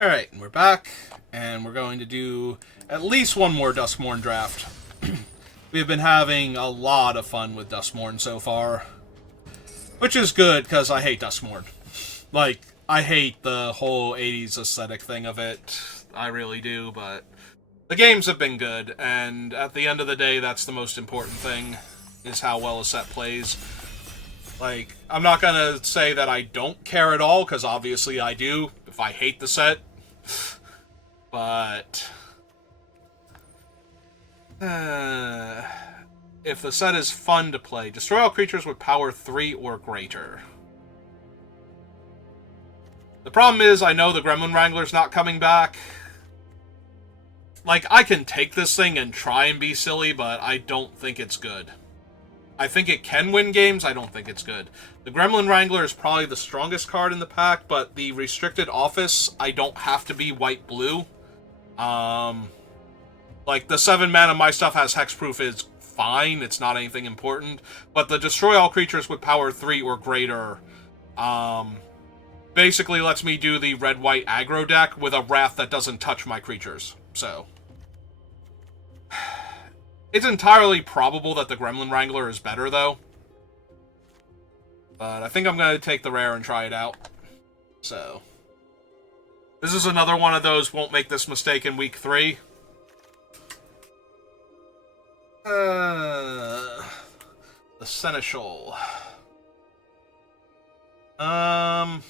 Alright, and we're back, and we're going to do at least one more Duskmourn draft. We've been having a lot of fun with Duskmourn so far, which is good, because I hate Duskmourn. Like, I hate the whole 80s aesthetic thing of it. I really do, but the games have been good, and at the end of the day, that's the most important thing, is how well a set plays. Like, I'm not gonna say that I don't care at all, because obviously I do, if I hate the set. But if the set is fun to play, destroy all creatures with power 3 or greater. The problem is, I know the Gremlin Wrangler's not coming back. Like, I can take this thing and try and be silly, but I don't think it's good. I think it can win games, I don't think it's good. The Gremlin Wrangler is probably the strongest card in the pack, but the restricted office, I don't have to be white-blue. Like, the 7 mana my stuff has hexproof is fine, it's not anything important, but the destroy all creatures with power 3 or greater, basically lets me do the red-white aggro deck with a Wrath that doesn't touch my creatures, so. It's entirely probable that the Gremlin Wrangler is better, though. But I think I'm going to take the rare and try it out. So. This is another one of those won't make this mistake in week 3. The Seneschal. The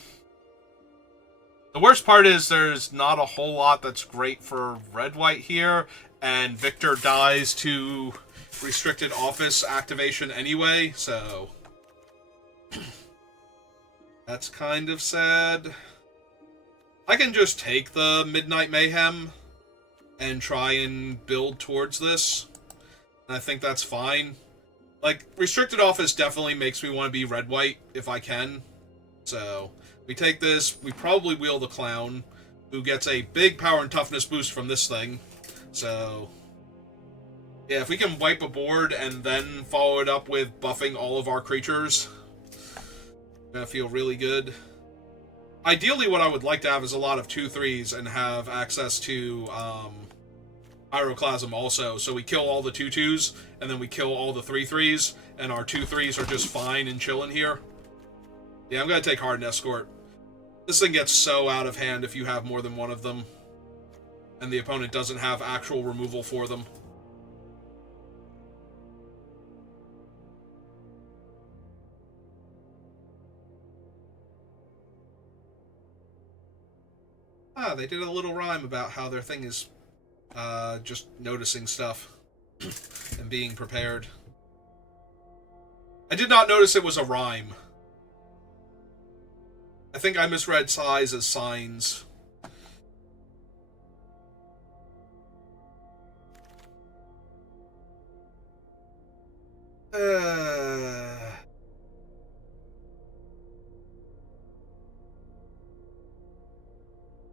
worst part is there's not a whole lot that's great for red-white here, and Victor dies to restricted office activation anyway, so that's kind of sad. I can just take the Midnight Mayhem and try and build towards this, and I think that's fine. Like, restricted office definitely makes me want to be red-white if I can, so we take this, we probably wheel the Clown, who gets a big power and toughness boost from this thing. So, yeah, if we can wipe a board and then follow it up with buffing all of our creatures, I'm gonna feel really good. Ideally, what I would like to have is a lot of 2/3s and have access to Pyroclasm also, so we kill all the 2/2s, and then we kill all the 3/3s, and our 2/3s are just fine and chilling here. Yeah, I'm gonna take Hardened Escort. This thing gets so out of hand if you have more than one of them, and the opponent doesn't have actual removal for them. Ah, they did a little rhyme about how their thing is just noticing stuff and being prepared. I did not notice it was a rhyme. I think I misread size as signs.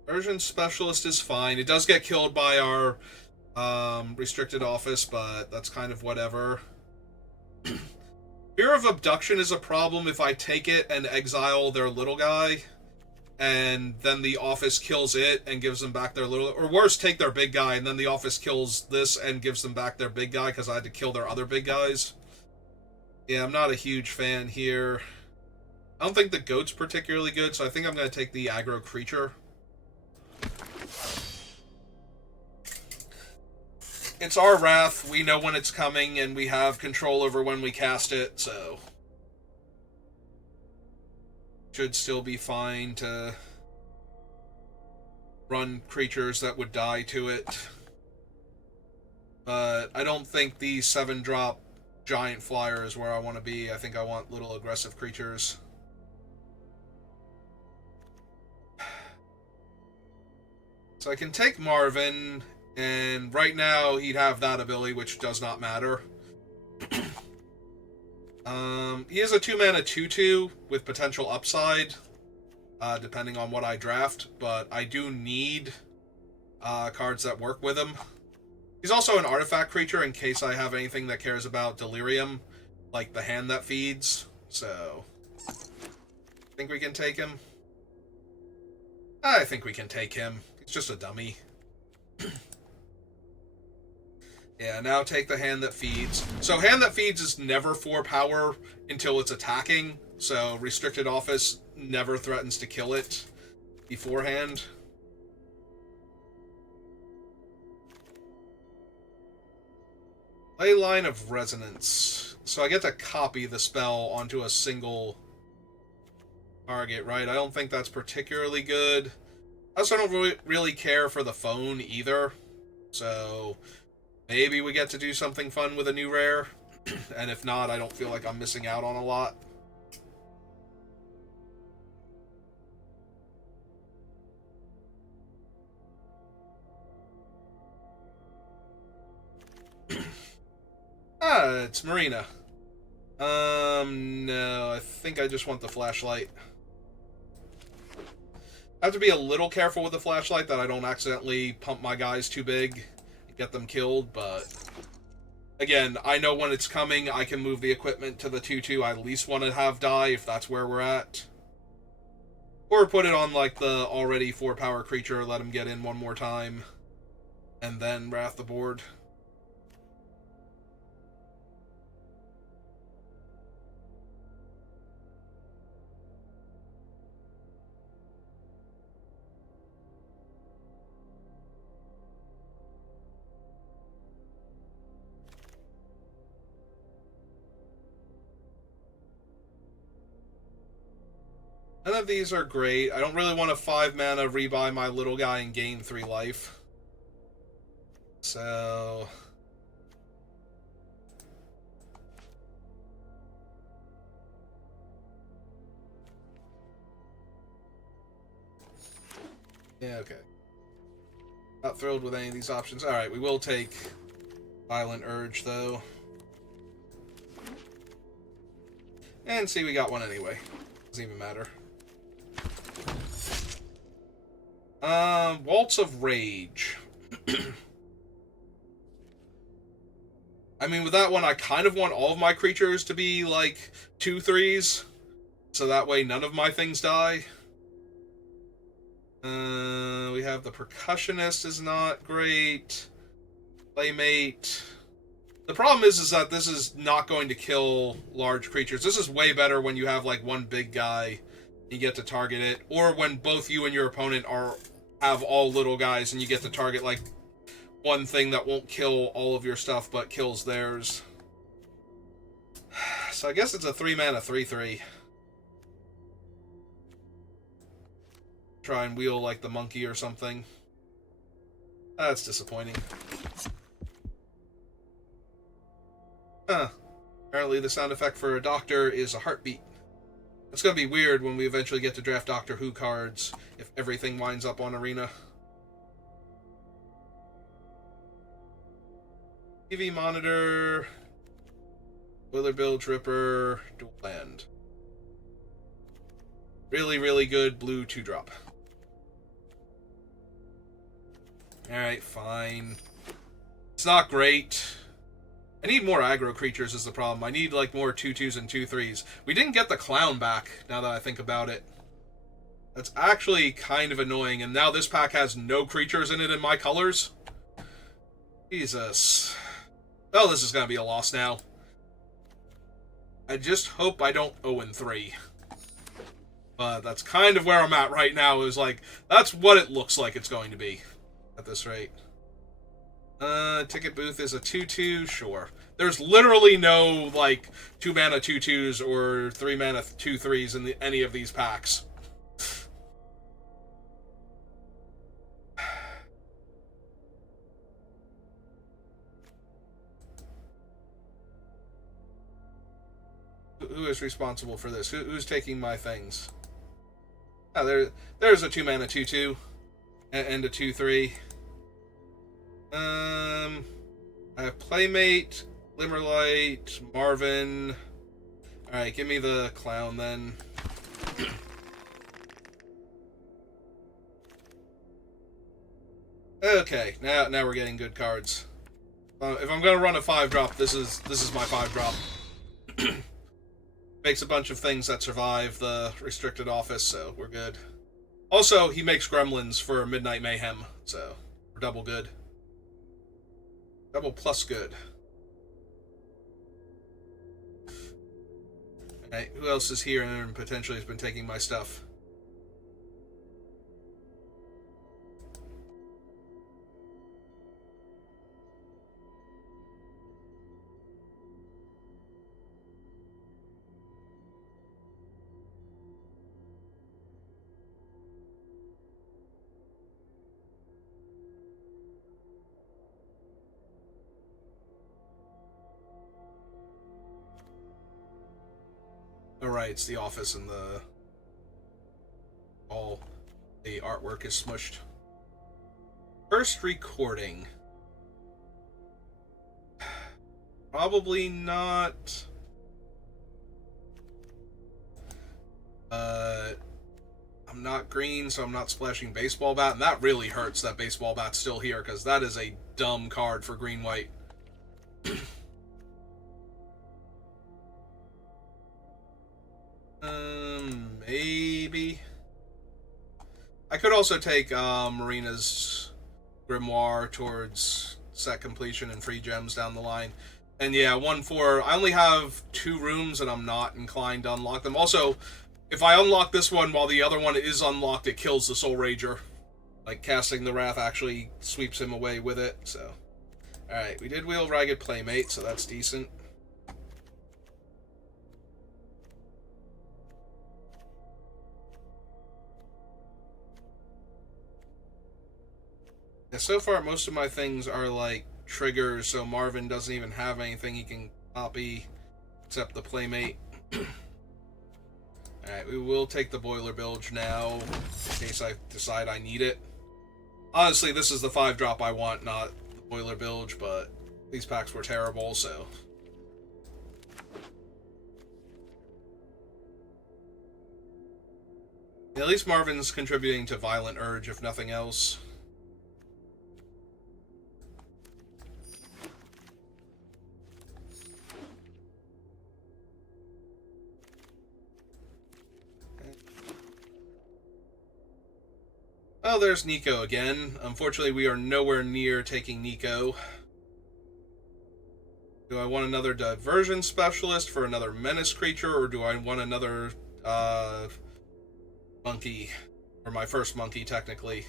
Version Specialist is fine. It does get killed by our restricted office, but that's kind of whatever. Fear of Abduction is a problem if I take it and exile their little guy, and then the office kills it and gives them back their little... Or worse, take their big guy, and then the office kills this and gives them back their big guy because I had to kill their other big guys. Yeah, I'm not a huge fan here. I don't think the goat's particularly good, so I think I'm going to take the aggro creature. It's our Wrath, we know when it's coming, and we have control over when we cast it, so should still be fine to run creatures that would die to it. But I don't think the 7-drop giant flyer is where I want to be. I think I want little aggressive creatures. So I can take Marvin, and right now he'd have that ability, which does not matter. He is a 2-mana 2/2 with potential upside, depending on what I draft, but I do need cards that work with him. He's also an artifact creature in case I have anything that cares about Delirium, like the Hand That Feeds, so I think we can take him. I think we can take him. He's just a dummy. Yeah, now take the Hand That Feeds. So Hand That Feeds is never 4 power until it's attacking, so Restricted Office never threatens to kill it beforehand. Ley Line of Resonance. So I get to copy the spell onto a single target, right? I don't think that's particularly good. I also don't really care for the phone either. So maybe we get to do something fun with a new rare. And if not, I don't feel like I'm missing out on a lot. It's Marina. No, I think I just want the flashlight. I have to be a little careful with the flashlight that I don't accidentally pump my guys too big and get them killed, but again, I know when it's coming, I can move the equipment to the 2/2 I at least want to have die if that's where we're at. Or put it on like the already 4 power creature, let him get in one more time, and then wrath the board. None of these are great. I don't really want a 5 mana rebuy my little guy and gain 3 life. So yeah, okay. Not thrilled with any of these options. Alright, we will take Violent Urge, though. And see, we got one anyway. Doesn't even matter. Waltz of Rage. I mean, with that one, I kind of want all of my creatures to be, like, 2/3s. So that way none of my things die. We have the Percussionist is not great. Playmate. The problem is that this is not going to kill large creatures. This is way better when you have, like, one big guy. You get to target it. Or when both you and your opponent have all little guys and you get to target, like, one thing that won't kill all of your stuff but kills theirs. So I guess it's a 3 mana 3/3. Try and wheel like the monkey or something. That's disappointing. Huh. Apparently the sound effect for a doctor is a heartbeat. It's gonna be weird when we eventually get to draft Doctor Who cards if everything winds up on Arena. TV Monitor, Willer Bilge Ripper, Dual Land. Really, really good blue 2-drop. Alright, fine. It's not great. I need more aggro creatures is the problem. I need, like, more 2/2s and 2/3s. We didn't get the Clown back, now that I think about it. That's actually kind of annoying, and now this pack has no creatures in it in my colors. Jesus. Oh, this is going to be a loss now. I just hope I don't 0-3. But that's kind of where I'm at right now, is like, that's what it looks like it's going to be at this rate. Ticket Booth is a 2/2, sure. There's literally no, like, 2 mana 2/2s or 3 mana 2/3s in any of these packs. Who is responsible for this? Who's taking my things? Oh, there's a 2 mana 2/2 and a 2/3. I have Playmate, Glimmerlight, Marvin. Alright, give me the Clown then. Okay, now we're getting good cards. If I'm gonna run a 5-drop, this is my 5-drop. Makes a bunch of things that survive the restricted office, so we're good. Also, he makes gremlins for Midnight Mayhem, so we're double good. Double plus good. Alright, who else is here and potentially has been taking my stuff? Alright, it's the office and all the artwork is smushed. First recording. Probably not. I'm not green, so I'm not splashing baseball bat, and that really hurts that baseball bat's still here, because that is a dumb card for green-white. Maybe. I could also take Marina's Grimoire towards set completion and free gems down the line. And yeah, 1-4. I only have 2 rooms, and I'm not inclined to unlock them. Also, if I unlock this one while the other one is unlocked, it kills the Soul Rager. Like, casting the Wrath actually sweeps him away with it, so. Alright, we did wheel Ragged Playmate, so that's decent. Yeah, so far, most of my things are, like, triggers, so Marvin doesn't even have anything he can copy except the Playmate. Alright, we will take the Boiler Bilge now, in case I decide I need it. Honestly, this is the 5-drop I want, not the Boiler Bilge, but these packs were terrible, so. Yeah, at least Marvin's contributing to Violent Urge, if nothing else. Oh, there's Nico again. Unfortunately, we are nowhere near taking Nico. Do I want another Diversion Specialist for another Menace creature, or do I want another, monkey? Or my first monkey, technically.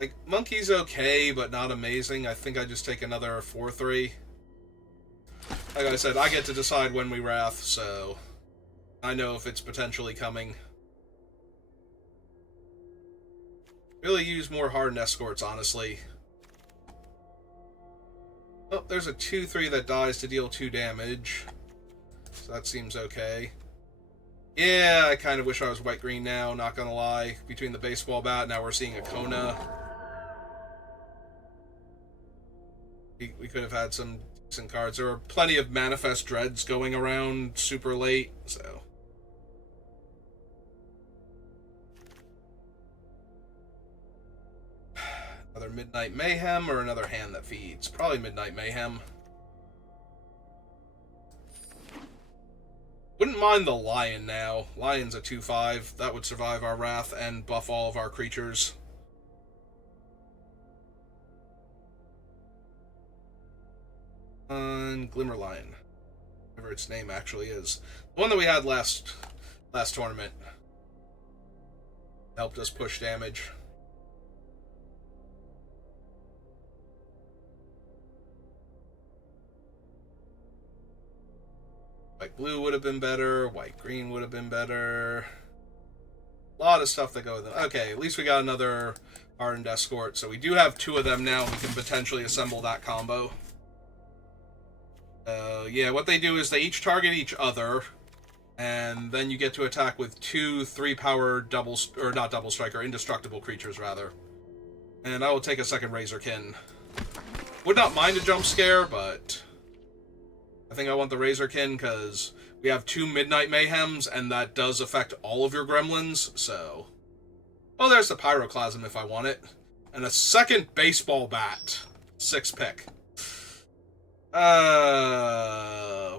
Like, monkey's okay, but not amazing. I think I just take another 4-3. Like I said, I get to decide when we Wrath, so I know if it's potentially coming. Really use more Hardened Escorts, honestly. Oh, there's a 2-3 that dies to deal 2 damage. So that seems okay. Yeah, I kind of wish I was white-green now, not gonna lie. Between the baseball bat, now we're seeing a Kona. We could have had some decent cards. There were plenty of Manifest Dreads going around super late, so. Another Midnight Mayhem or another hand that feeds? Probably Midnight Mayhem. Wouldn't mind the Lion now. Lion's a 2-5. That would survive our Wrath and buff all of our creatures. Glimmer Lion. Whatever its name actually is. The one that we had last tournament. Helped us push damage. White blue would have been better. White green would have been better. A lot of stuff that go with them. Okay, at least we got another Hardened Escort. So we do have 2 of them now. We can potentially assemble that combo. Yeah, what they do is they each target each other, and then you get to attack with 2 3-power indestructible creatures, rather. And I will take a second Razorkin. Would not mind a jump scare, but I think I want the Razorkin because we have 2 Midnight Mayhems, and that does affect all of your gremlins, so. Oh, there's the Pyroclasm if I want it. And a second baseball bat. 6-pick.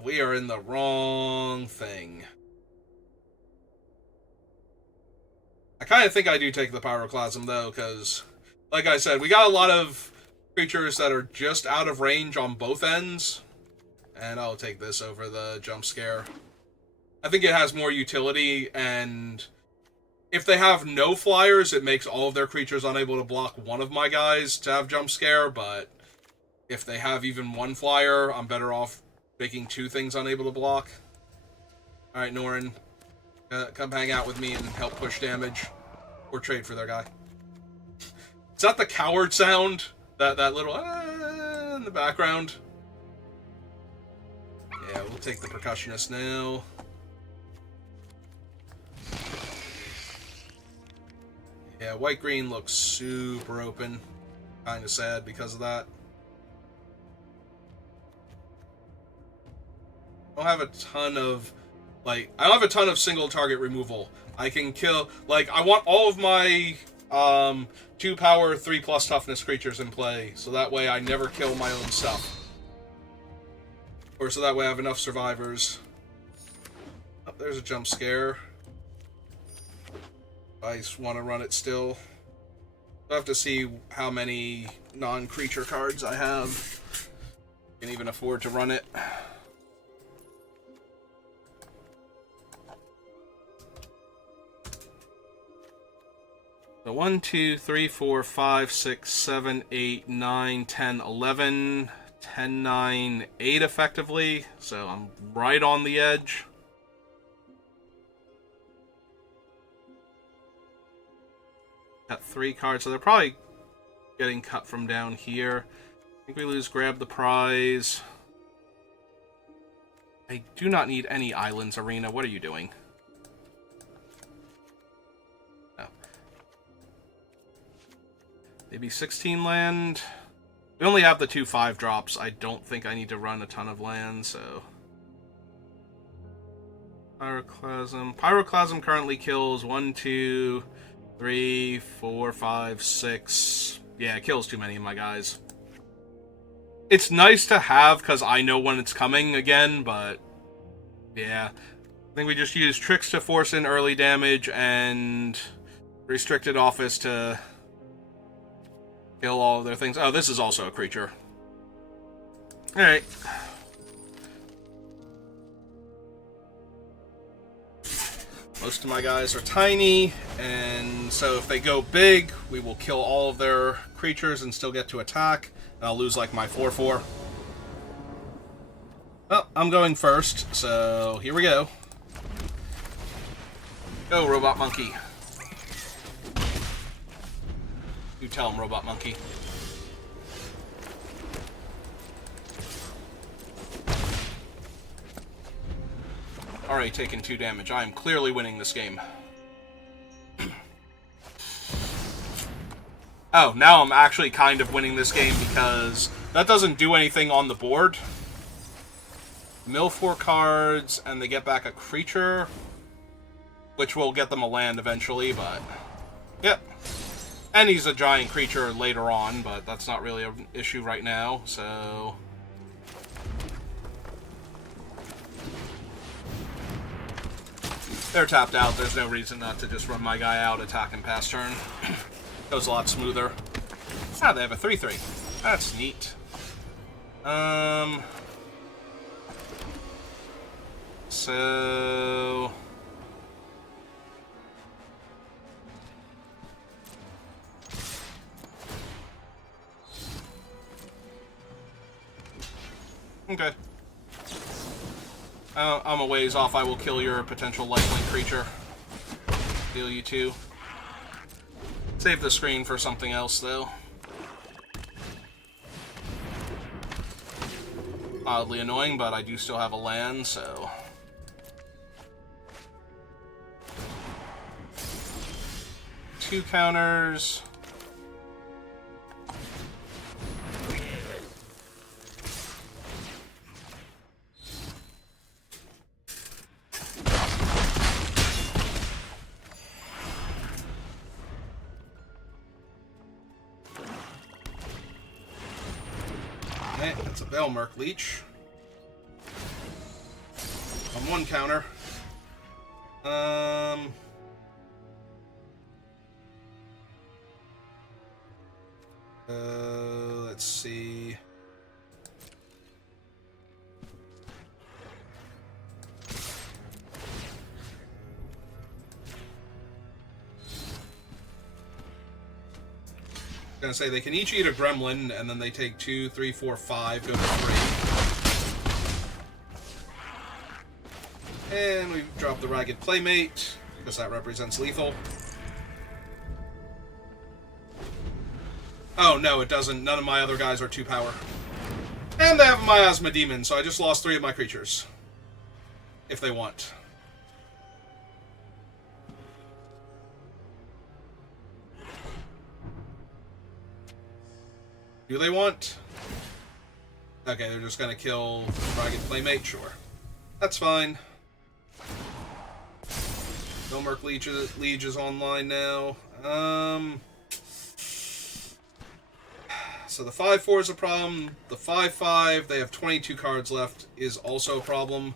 We are in the wrong thing. I kind of think I do take the Pyroclasm, though, because, like I said, we got a lot of creatures that are just out of range on both ends. And I'll take this over the Jump Scare. I think it has more utility, and if they have no flyers, it makes all of their creatures unable to block one of my guys to have Jump Scare, but if they have even one flyer, I'm better off making two things unable to block. Alright, Norin. Come hang out with me and help push damage. Or trade for their guy. Is that the coward sound? That little in the background? Yeah, we'll take the percussionist now. Yeah, white-green looks super open. Kinda sad because of that. I don't have a ton of... I don't have a ton of single target removal. I can kill... I want all of my 2 power, 3+ toughness creatures in play, so that way I never kill my own stuff. Or so that way I have enough survivors. Oh, there's a Jump Scare. I just want to run it still. I'll have to see how many non-creature cards I have. Can even afford to run it. So 1, 2, 3, 4, 5, 6, 7, 8, 9, 10, 11, 10, 9, 8 effectively. So I'm right on the edge. Got 3 cards, so they're probably getting cut from down here. I think we lose Grab the Prize. I do not need any islands, Arena. What are you doing? No. Maybe 16 land. We only have the 2 5-drops. I don't think I need to run a ton of land, so... Pyroclasm. Pyroclasm currently kills 1, 2, 3, 4, 5, 6. Yeah, it kills too many of my guys. It's nice to have because I know when it's coming again, but... Yeah. I think we just use Tricks to force in early damage and Restricted Office to kill all of their things. Oh, this is also a creature. Alright. Most of my guys are tiny, and so if they go big, we will kill all of their creatures and still get to attack, and I'll lose like my 4/4. Well, I'm going first, so here we go. Go, Robot Monkey. You tell him, Robot Monkey. Already taken 2 damage. I am clearly winning this game. Oh, now I'm actually kind of winning this game because that doesn't do anything on the board. Mill 4 cards, and they get back a creature, which will get them a land eventually, but... Yep. And he's a giant creature later on, but that's not really an issue right now, so... They're tapped out. There's no reason not to just run my guy out, attack and pass turn. Goes a lot smoother. Ah, they have a 3/3. That's neat. So... Okay. I'm a ways off. I will kill your potential lifelink creature. Deal you 2. Save the screen for something else, though. Oddly annoying, but I do still have a land, so... Two counters... That's a Belmerk Leech. On 1 counter. Let's see. I'm gonna say they can each eat a gremlin, and then they take 2, 3, 4, 5, go to 3. And we drop the Ragged Playmate, because that represents lethal. Oh, no, it doesn't. None of my other guys are 2 power. And they have a Miasma Demon, so I just lost 3 of my creatures. If they want. Do they want? Okay, they're just gonna kill Ragged Playmate? Sure. That's fine. Gilmerk Liege is online now. So the 5/4 is a problem. The 5/5, they have 22 cards left, is also a problem.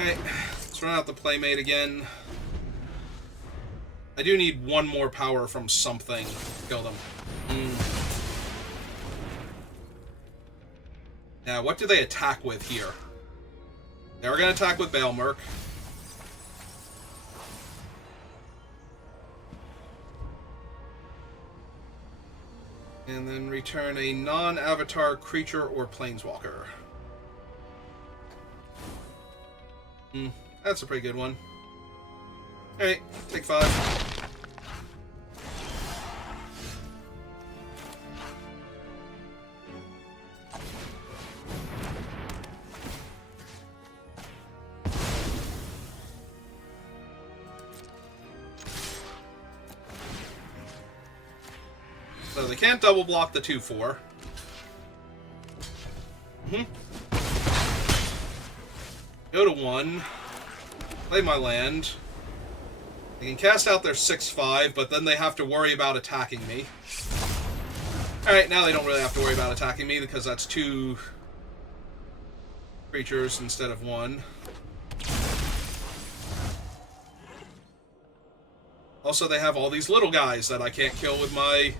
Okay, let's run out the Playmate again. I do need 1 more power from something to kill them. Now, what do they attack with here? They're going to attack with Baelmerk. And then return a non-avatar creature or planeswalker. That's a pretty good one. Alright, take 5. So they can't double block the 2/4. Go to 1. Play my land. They can cast out their 6/5, but then they have to worry about attacking me. Alright, now they don't really have to worry about attacking me because that's 2 creatures instead of 1. Also, they have all these little guys that I can't kill with my...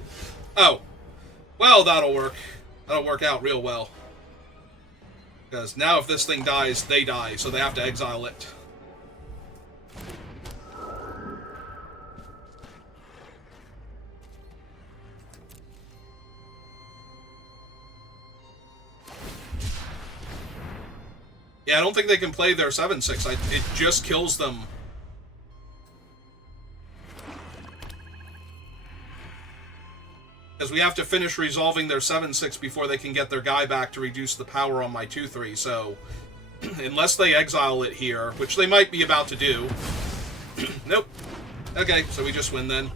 Oh. Well, that'll work. That'll work out real well. Because now if this thing dies, they die, so they have to exile it. Yeah, I don't think they can play their 7/6. It just kills them. Because we have to finish resolving their 7/6 before they can get their guy back to reduce the power on my 2/3, so... unless they exile it here, which they might be about to do... Nope. Okay, so we just win then.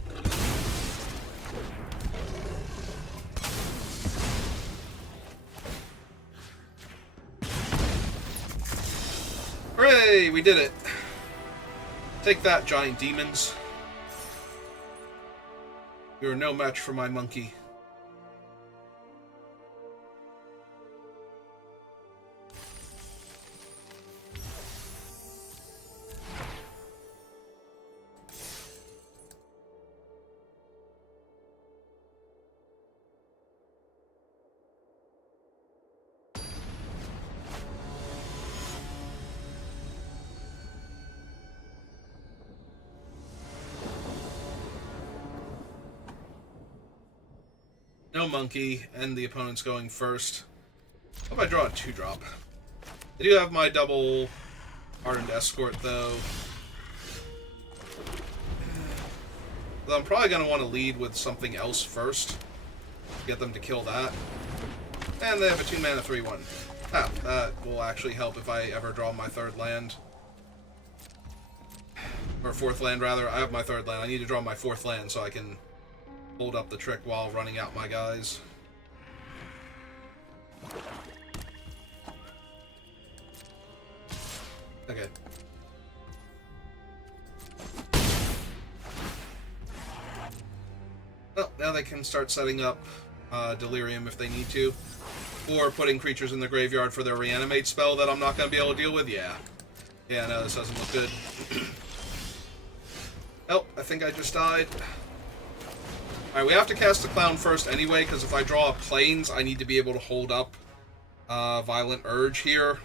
Hooray! We did it. Take that, giant demons. You are no match for my monkey. No monkey, and the opponent's going first. Hope I draw a 2-drop. I do have my double Ardent Escort, though. Though I'm probably going to want to lead with something else first. Get them to kill that. And they have a 2-mana 3/1. Ah, that will actually help if I ever draw my 3rd land. Or 4th land, rather. I have my 3rd land. I need to draw my 4th land so I can hold up the trick while running out my guys. Okay. Well, now they can start setting up Delirium if they need to. Or putting creatures in the graveyard for their reanimate spell that I'm not going to be able to deal with. Yeah. Yeah, no, this doesn't look good. Oh, I think I just died. Alright, we have to cast the Clown first anyway, because if I draw Plains, I need to be able to hold up Violent Urge here.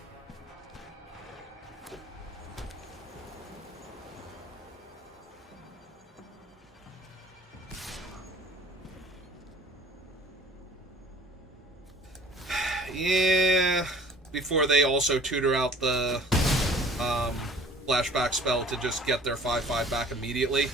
Yeah, before they also tutor out the flashback spell to just get their 5/5 back immediately.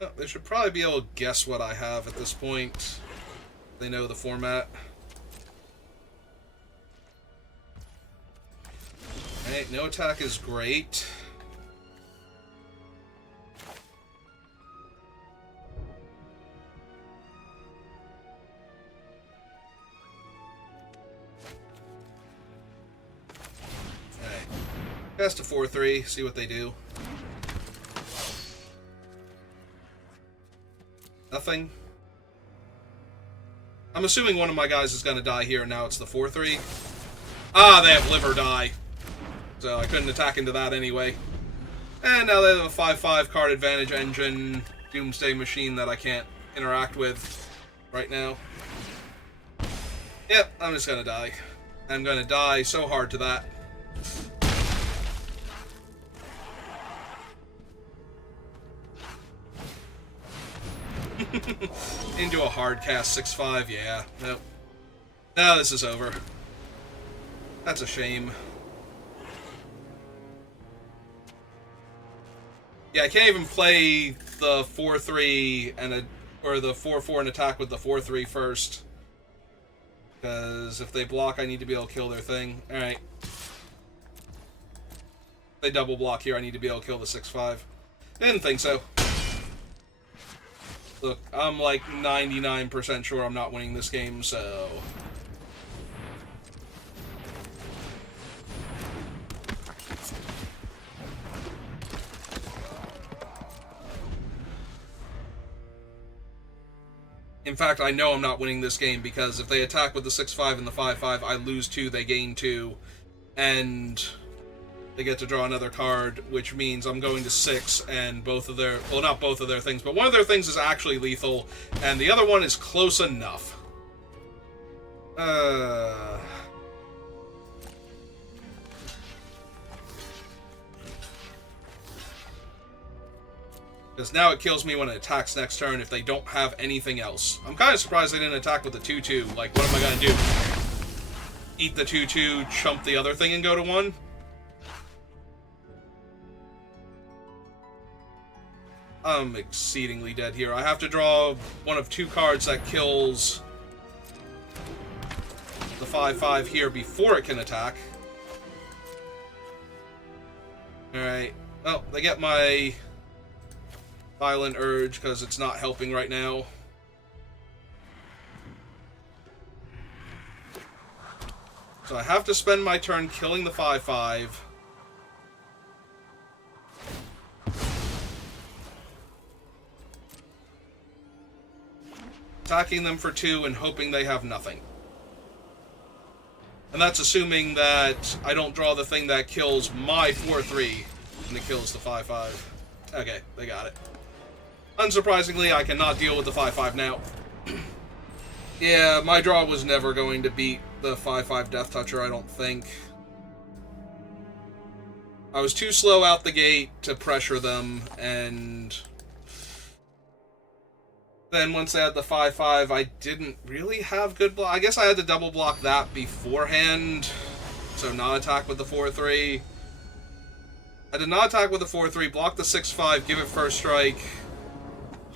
Oh, they should probably be able to guess what I have at this point. They know the format. Alright, no attack is great. Alright. Cast a 4/3, see what they do. Nothing. I'm assuming one of my guys is going to die here, and now it's the 4/3. Ah, they have liver die. So I couldn't attack into that anyway. And now they have a 5/5 card advantage engine Doomsday Machine that I can't interact with right now. Yep, I'm just gonna die. I'm gonna die so hard to that. Into a hard cast 6/5, yeah. Nope. Now this is over. That's a shame. Yeah, I can't even play the 4/3 and or the 4/4 and attack with the 4/3 first. Because if they block, I need to be able to kill their thing. Alright. They double block here, I need to be able to kill the 6/5. Didn't think so. Look, I'm like 99% sure I'm not winning this game, so... In fact, I know I'm not winning this game because if they attack with the 6/5 and the 5/5, I lose 2, they gain 2, and they get to draw another card, which means I'm going to 6, and both of their... Well, not both of their things, but one of their things is actually lethal, and the other one is close enough. Because now it kills me when it attacks next turn if they don't have anything else. I'm kind of surprised they didn't attack with the 2/2. Like, what am I going to do? Eat the 2/2, chump the other thing, and go to 1? I'm exceedingly dead here. I have to draw one of 2 cards that kills the 5/5 here before it can attack. Alright. Well, they get my... Violent Urge, because it's not helping right now. So I have to spend my turn killing the 5/5. Attacking them for 2 and hoping they have nothing. And that's assuming that I don't draw the thing that kills my 4/3 and it kills the 5/5. Okay, they got it. Unsurprisingly, I cannot deal with the 5/5 now. Yeah, my draw was never going to beat the 5/5 Death Toucher, I don't think. I was too slow out the gate to pressure them, and then once they had the 5/5, I didn't really have good block. I guess I had to double block that beforehand, so not attack with the 4/3. I did not attack with the 4/3, block the 6/5, give it first strike.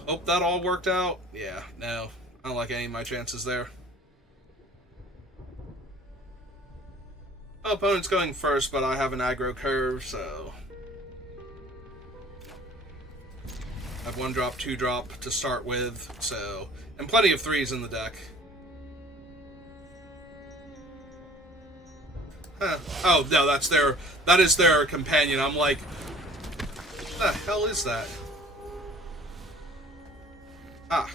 Hope that all worked out. Yeah, no. I don't like any of my chances there. My opponent's going first, but I have an aggro curve, so... I have 1-drop, 2-drop to start with, so... And plenty of 3s in the deck. Huh. Oh, no, that is their companion. I'm like, what the hell is that? Ah.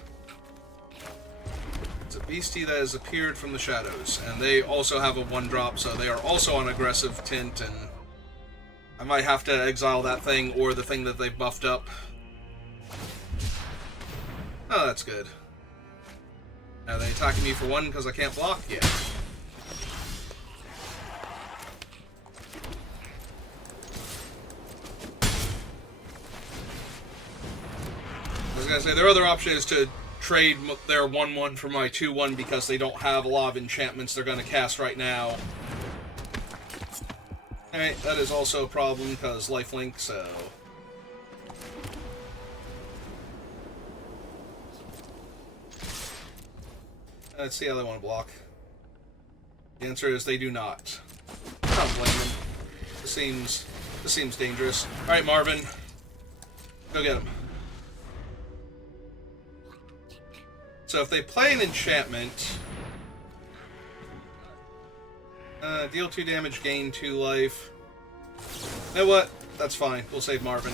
It's a beastie that has appeared from the shadows. And they also have a 1-drop, so they are also on aggressive tint, and I might have to exile that thing or the thing that they've buffed up. Oh, that's good. Are they attacking me for 1 because I can't block? Yeah. I was gonna say, their other option is to trade their 1-1 for my 2-1 because they don't have a lot of enchantments they're gonna cast right now. Alright, that is also a problem because lifelink, so... Let's see how they want to block. The answer is they do not. I don't blame them. This seems dangerous. Alright, Marvin. Go get him. So if they play an enchantment... deal 2 damage, gain 2 life. You know what? That's fine. We'll save Marvin.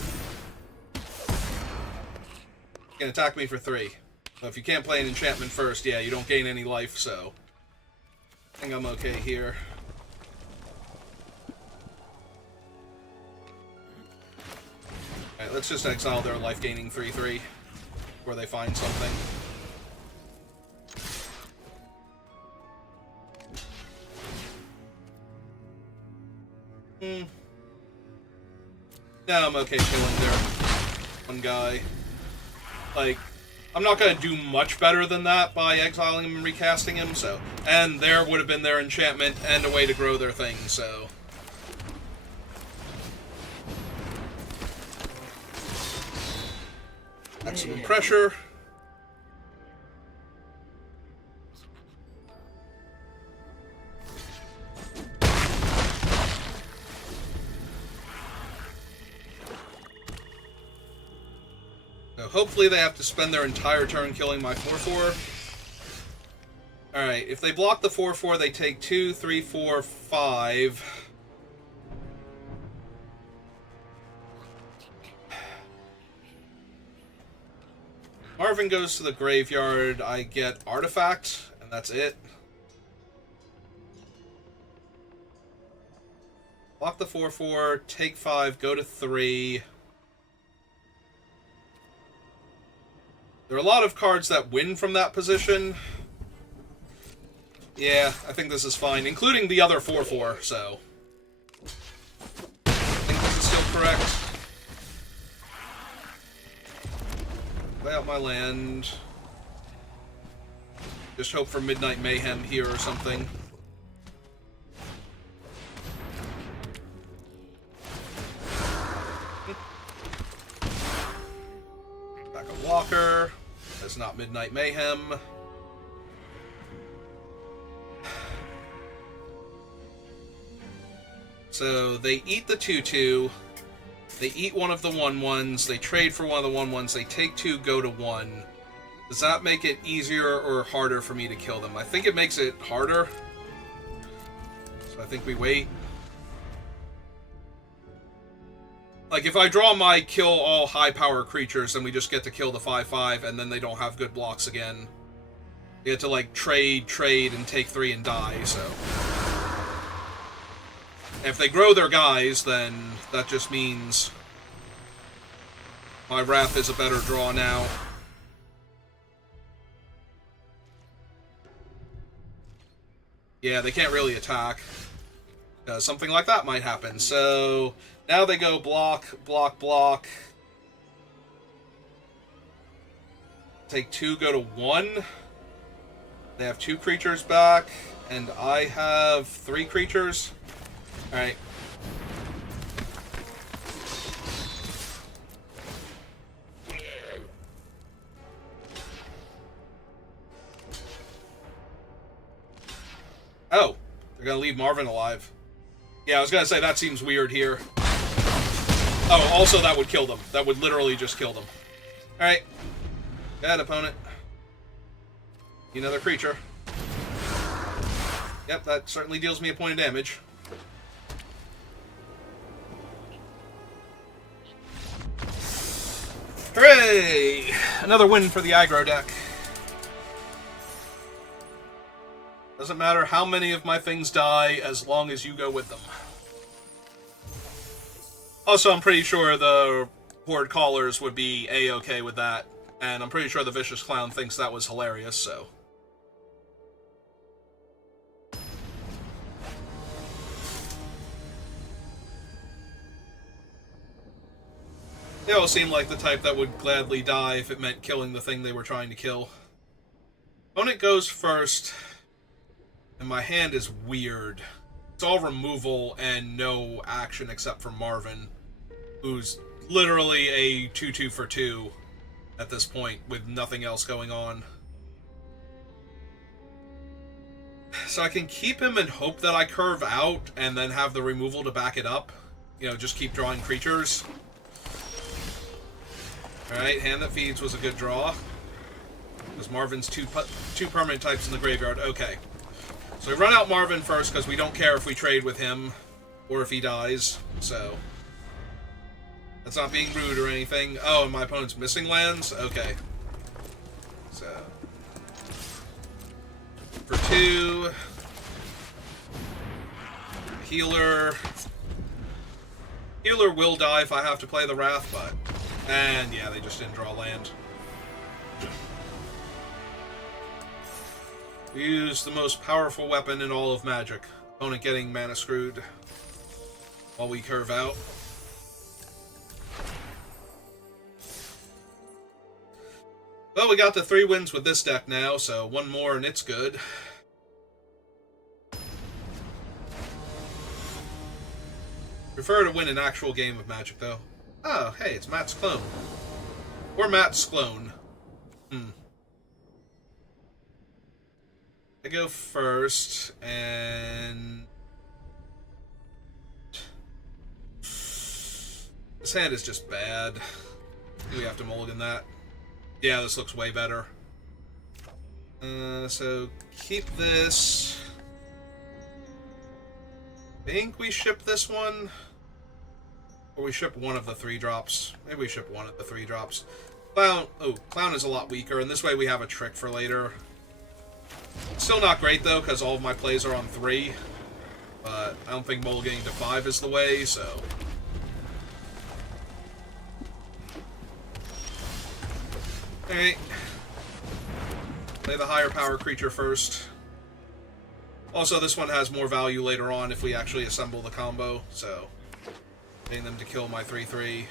You can attack me for 3. But if you can't play an enchantment first, yeah, you don't gain any life, so... I think I'm okay here. Alright, let's just exile their life-gaining 3/3 where they find something. No, I'm okay killing their 1 guy. Like... I'm not going to do much better than that by exiling him and recasting him, so... And there would have been their enchantment and a way to grow their thing, so... Excellent pressure. Hopefully they have to spend their entire turn killing my 4/4. Alright, if they block the 4/4, they take 2, 3, 4, 5. Marvin goes to the graveyard, I get Artifact, and that's it. Block the 4/4, take 5, go to 3. There are a lot of cards that win from that position. Yeah, I think this is fine, including the other 4/4, so... I think this is still correct. Play out my land. Just hope for Midnight Mayhem here or something. Back a walker. That's not Midnight Mayhem. So they eat the 2/2. They eat one of the 1/1s. They trade for one of the 1/1s. They take 2, go to 1. Does that make it easier or harder for me to kill them? I think it makes it harder. So I think we wait. Like, if I draw my kill all high-power creatures, then we just get to kill the 5/5, and then they don't have good blocks again. You get to, like, trade, and take 3 and die, so... If they grow their guys, then that just means my Wrath is a better draw now. Yeah, they can't really attack. Something like that might happen, so... Now they go block, block, block. Take 2, go to 1. They have 2 creatures back, and I have 3 creatures. Alright. Oh, they're gonna leave Marvin alive. Yeah, I was gonna say, that seems weird here. Oh, also that would kill them. That would literally just kill them. Alright. Bad opponent. Another creature. Yep, that certainly deals me a point of damage. Hooray! Another win for the aggro deck. Doesn't matter how many of my things die, as long as you go with them. Also, I'm pretty sure the Horde Callers would be A-okay with that. And I'm pretty sure the Vicious Clown thinks that was hilarious, so... They all seem like the type that would gladly die if it meant killing the thing they were trying to kill. Opponent goes first, and my hand is weird. It's all removal and no action except for Marvin, who's literally a 2-2 for 2 at this point with nothing else going on. So I can keep him and hope that I curve out and then have the removal to back it up. You know, just keep drawing creatures. Alright, Hand That Feeds was a good draw. Because Marvin's two permanent types in the graveyard. Okay. So we run out Marvin first because we don't care if we trade with him or if he dies. So that's not being rude or anything. Oh, and my opponent's missing lands? Okay. So for 2. Healer. Healer will die if I have to play the Wrath, but... And yeah, they just didn't draw land. We use the most powerful weapon in all of Magic. Opponent getting mana screwed while we curve out. Well, we got the 3 wins with this deck now, so 1 more and it's good. Prefer to win an actual game of Magic, though. Oh, hey, it's Matt's clone. Or Matt's clone. I go first, and... This hand is just bad. We have to mulligan that. Yeah, this looks way better. So, keep this. I think we ship this one. Or we ship one of the 3 drops. Maybe we ship one of the 3 drops. Clown. Oh, Clown is a lot weaker, and this way we have a trick for later. Still not great, though, because all of my plays are on 3. But I don't think mulliganing to 5 is the way, so... Alright. Play the higher power creature first. Also, this one has more value later on if we actually assemble the combo, so... Getting them to kill my 3-3.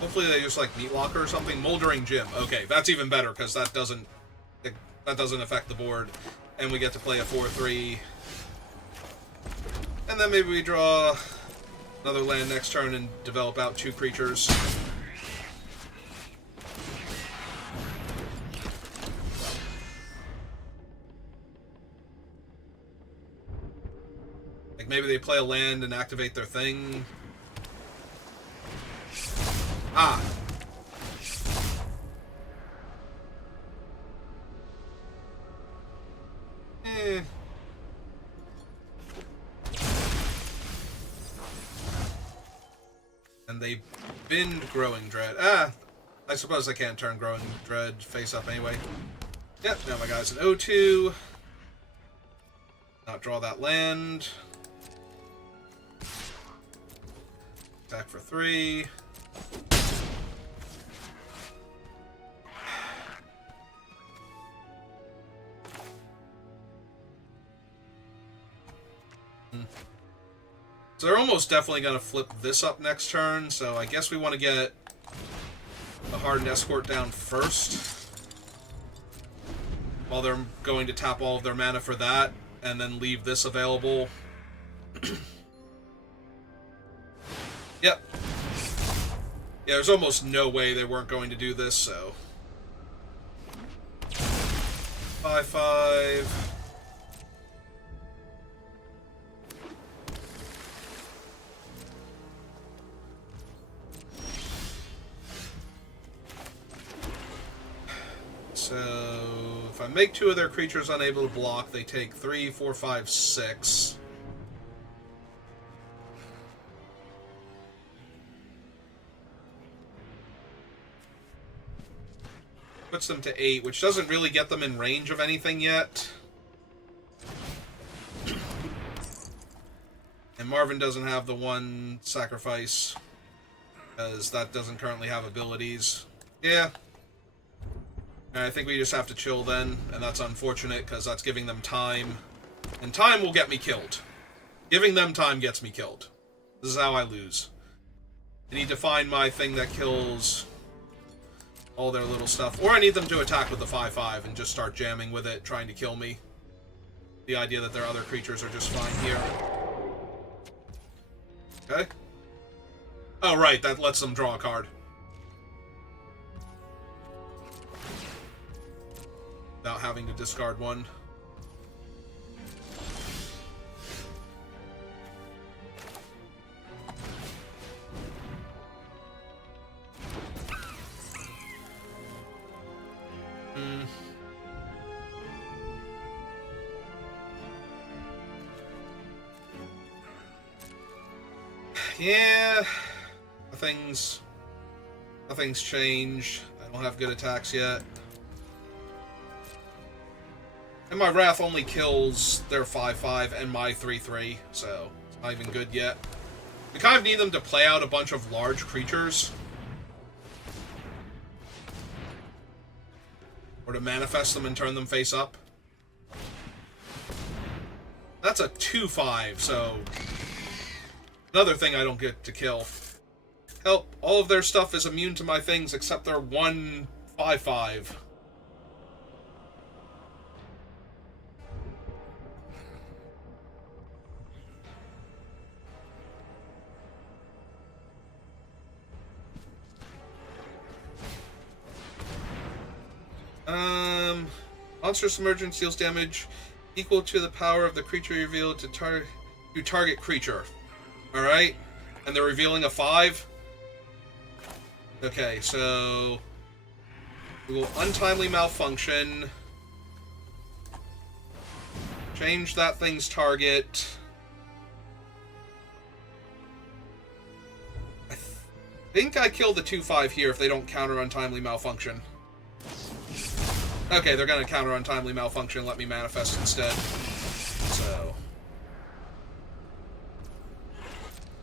Hopefully they just like Meat Locker or something. Moldering Gym. Okay, that's even better because that doesn't affect the board, and we get to play a 4-3. And then maybe we draw another land next turn and develop out 2 creatures. Like maybe they play a land and activate their thing. Ah. And they bend Growing Dread. Ah. I suppose I can't turn Growing Dread face up anyway. Yep, now my guy's an 0-2. Not draw that land. Attack for 3. So they're almost definitely going to flip this up next turn, so I guess we want to get the Hardened Escort down first. While they're going to tap all of their mana for that, and then leave this available. Yep. Yeah, there's almost no way they weren't going to do this, so... 5-5... So if I make 2 of their creatures unable to block, they take 3, 4, 5, 6. Puts them to 8, which doesn't really get them in range of anything yet. And Marvin doesn't have the 1 sacrifice, because that doesn't currently have abilities. Yeah. I think we just have to chill then, and that's unfortunate, because that's giving them time. And time will get me killed. Giving them time gets me killed. This is how I lose. I need to find my thing that kills all their little stuff. Or I need them to attack with the 5/5 and just start jamming with it, trying to kill me. The idea that their other creatures are just fine here. Okay. Oh, right, that lets them draw a card. Without having to discard one. Yeah, nothing's changed. I don't have good attacks yet. And my Wrath only kills their 5/5 and my 3/3, so it's not even good yet. We kind of need them to play out a bunch of large creatures. Or to manifest them and turn them face up. That's a 2/5, so another thing I don't get to kill. Help, all of their stuff is immune to my things except their 1 5/5. Monstrous Emergence deals damage equal to the power of the creature revealed to target creature. Alright? And they're revealing a 5. Okay, so we will untimely malfunction. Change that thing's target. I think I kill the 2/5 here if they don't counter untimely malfunction. Okay, they're gonna counter untimely malfunction and let me manifest instead. So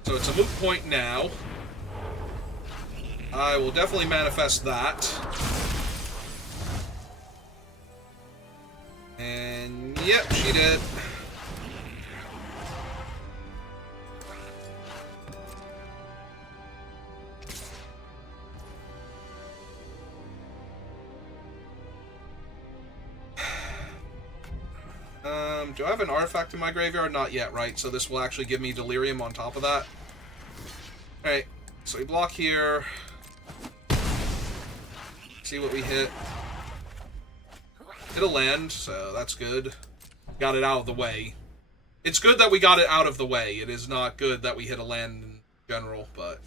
it's a moot point now. I will definitely manifest that. And yep, she did. Do I have an artifact in my graveyard? Not yet, right? So this will actually give me Delirium on top of that. Alright, so we block here. See what we hit. Hit a land, so that's good. Got it out of the way. It's good that we got it out of the way. It is not good that we hit a land in general, but...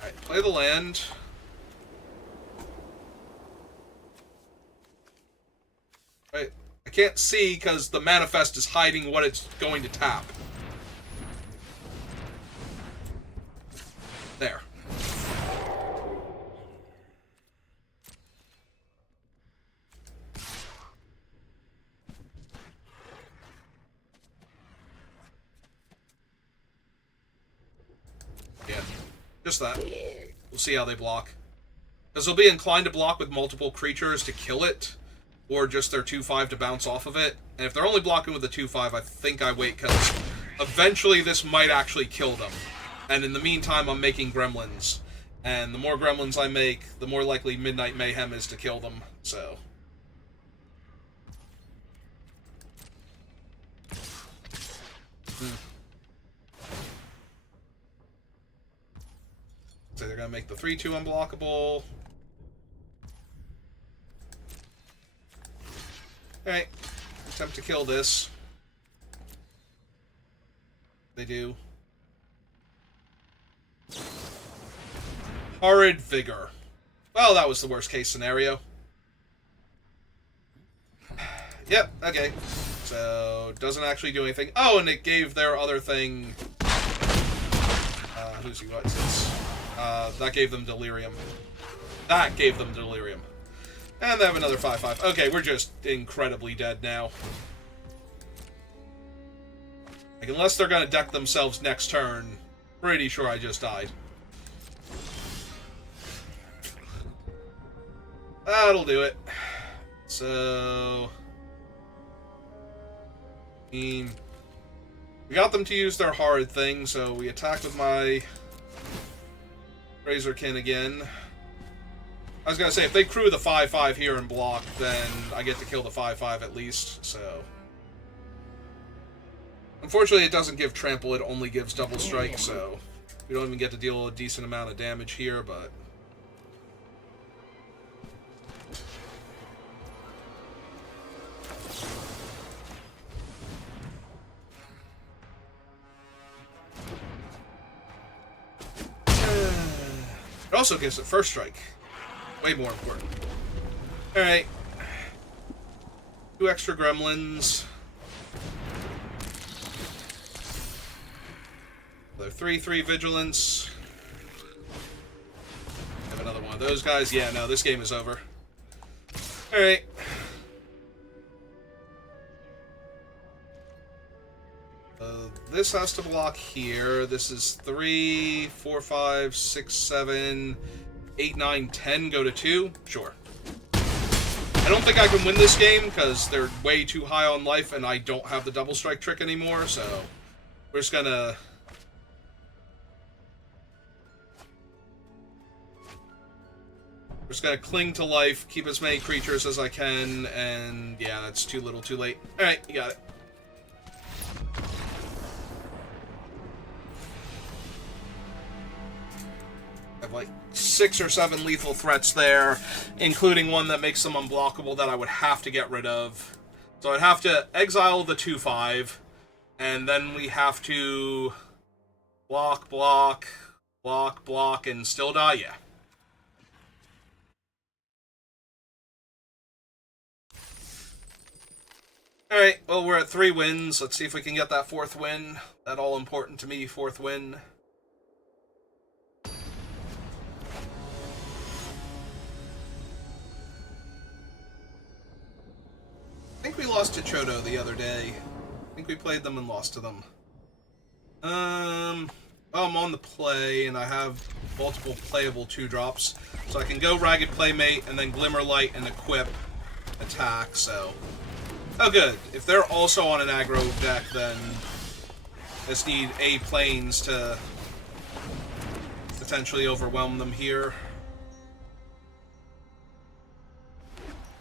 Alright, play the land. Right. I can't see because the manifest is hiding what it's going to tap. There. Yeah. Just that. We'll see how they block. Because they'll be inclined to block with multiple creatures to kill it. Or just their 2/5 to bounce off of it. And if they're only blocking with the 2/5, I think I wait, because eventually this might actually kill them. And in the meantime, I'm making gremlins. And the more gremlins I make, the more likely Midnight Mayhem is to kill them, so... So they're gonna make the 3/2 unblockable. Alright, attempt to kill this. They do. Horrid Vigor. Well, that was the worst case scenario. Yep, okay. So, doesn't actually do anything. Oh, and it gave their other thing... who's he, what's this? That gave them Delirium. That gave them Delirium. And they have another 5/5. Okay, we're just incredibly dead now. Like, unless they're gonna deck themselves next turn, pretty sure I just died. That'll do it. So... I mean... We got them to use their horrid thing, so we attack with my... Razorkin again. I was gonna say, if they crew the 5/5 here and block, then I get to kill the 5/5 at least, so... Unfortunately, it doesn't give trample, it only gives double strike, so... We don't even get to deal a decent amount of damage here, but... It also gives it first strike. Way more important. Alright. 2 extra gremlins. Another 3/3 vigilance. Have another one of those guys. Yeah, no, this game is over. Alright. This has to block here. This is 3, 4, 5, 6, 7, 8, 9, 10 go to 2. Sure. I don't think I can win this game because they're way too high on life and I don't have the double strike trick anymore, so we're just gonna... cling to life, keep as many creatures as I can, and yeah, that's too little too late. Alright, you got it. Like 6 or 7 lethal threats there, including one that makes them unblockable that I would have to get rid of. So I'd have to exile the 2/5, and then we have to block, block, block, block, and still die, yeah. Alright, well, we're at 3 wins. Let's see if we can get that 4th win. That all important to me, 4th win. I think we lost to Chodo the other day. I think we played them and lost to them. I'm on the play, and I have multiple playable 2-drops. So I can go Ragged Playmate, and then Glimmerlight, and equip attack, so... Oh, good. If they're also on an aggro deck, then I just need A planes to potentially overwhelm them here.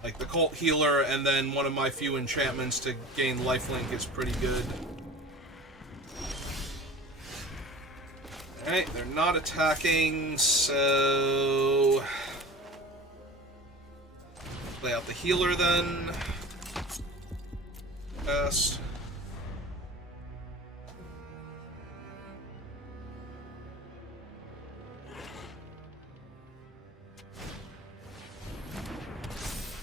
Like the Cult Healer, and then one of my few enchantments to gain lifelink is pretty good. Alright, they're not attacking, so... Play out the healer then. Best.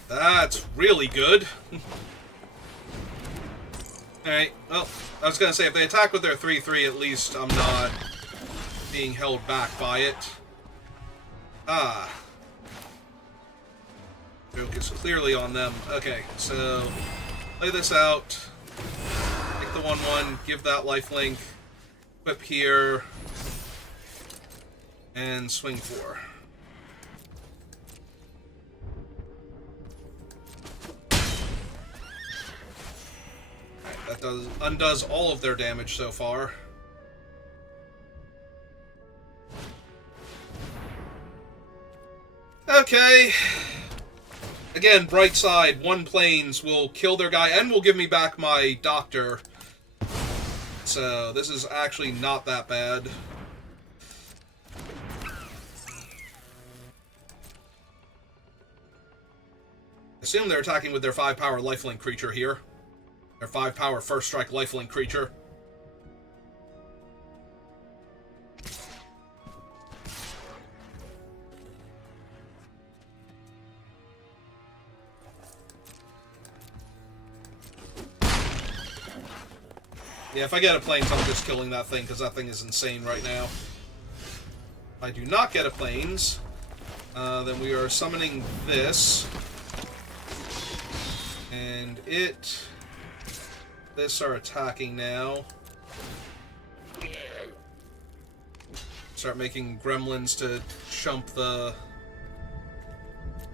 That's really good. Alright, well, I was gonna say, if they attack with their 3/3, at least I'm not being held back by it. Ah. Joke is clearly on them. Okay, so play this out. Take the 1/1, give that lifelink, equip here, and swing 4. Alright, that undoes all of their damage so far. Okay. Again, bright side, 1 planes will kill their guy and will give me back my doctor. So, this is actually not that bad. Assume they're attacking with their 5-power lifelink creature here. Their 5-power first strike lifelink creature. Yeah, if I get a plains, I'm just killing that thing, because that thing is insane right now. If I do not get a plains, then we are summoning this. And this are attacking now. Start making gremlins to chump the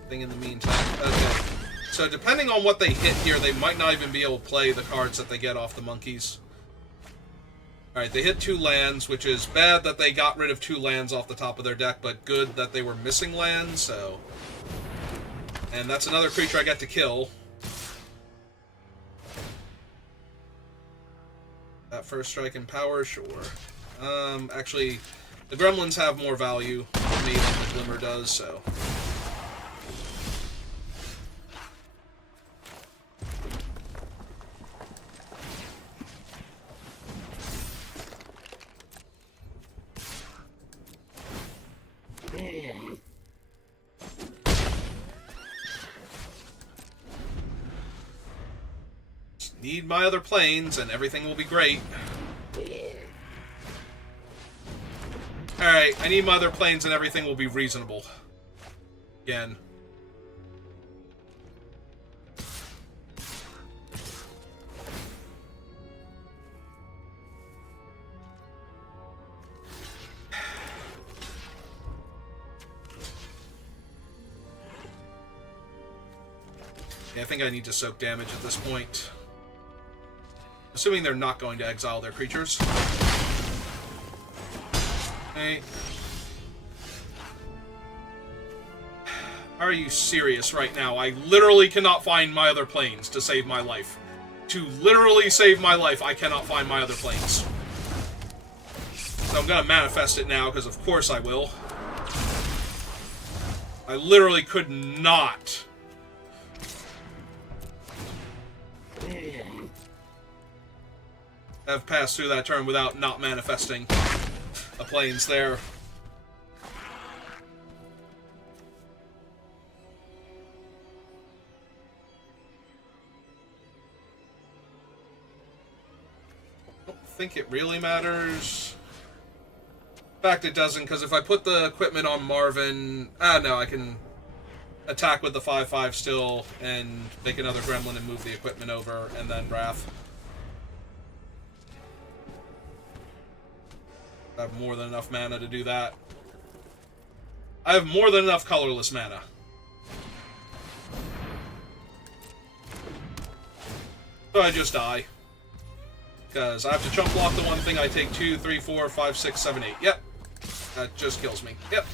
thing in the meantime. Okay. So depending on what they hit here, they might not even be able to play the cards that they get off the monkeys. Alright, they hit 2 lands, which is bad that they got rid of 2 lands off the top of their deck, but good that they were missing lands, so... And that's another creature I get to kill. That first strike in power, sure. Actually, the gremlins have more value for me than the Glimmer does, so... Need my other planes, and everything will be great. Alright, I need my other planes, and everything will be reasonable. Again. Yeah, I think I need to soak damage at this point. Assuming they're not going to exile their creatures. Okay. Are you serious right now? I literally cannot find my other planes to save my life. To literally save my life, I cannot find my other planes. So I'm gonna manifest it now, because of course I will. I literally could not... have passed through that turn without not manifesting a plains there. I don't think it really matters. In fact, it doesn't, because if I put the equipment on Marvin... no, I can attack with the 5/5 still and make another gremlin and move the equipment over, and then Wrath. I have more than enough mana to do that. I have more than enough colorless mana. So I just die. Because I have to chump block the one thing, I take 2, 3, 4, 5, 6, 7, 8. Yep. That just kills me. Yep.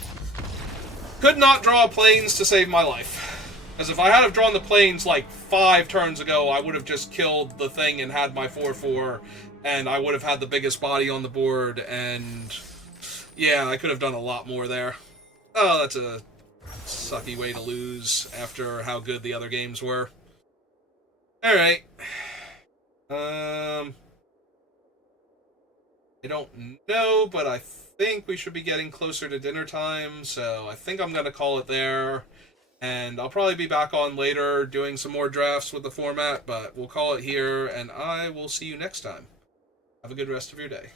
Could not draw planes to save my life. Because if I had have drawn the planes like 5 turns ago, I would have just killed the thing and had my 4/4, and I would have had the biggest body on the board, and yeah, I could have done a lot more there. Oh, that's a sucky way to lose after how good the other games were. Alright. I don't know, but I think we should be getting closer to dinner time, so I think I'm going to call it there. And I'll probably be back on later doing some more drafts with the format, but we'll call it here, and I will see you next time. Have a good rest of your day.